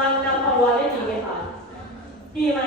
ปันจำคำวันได้ดีไหมคะ ดีไหม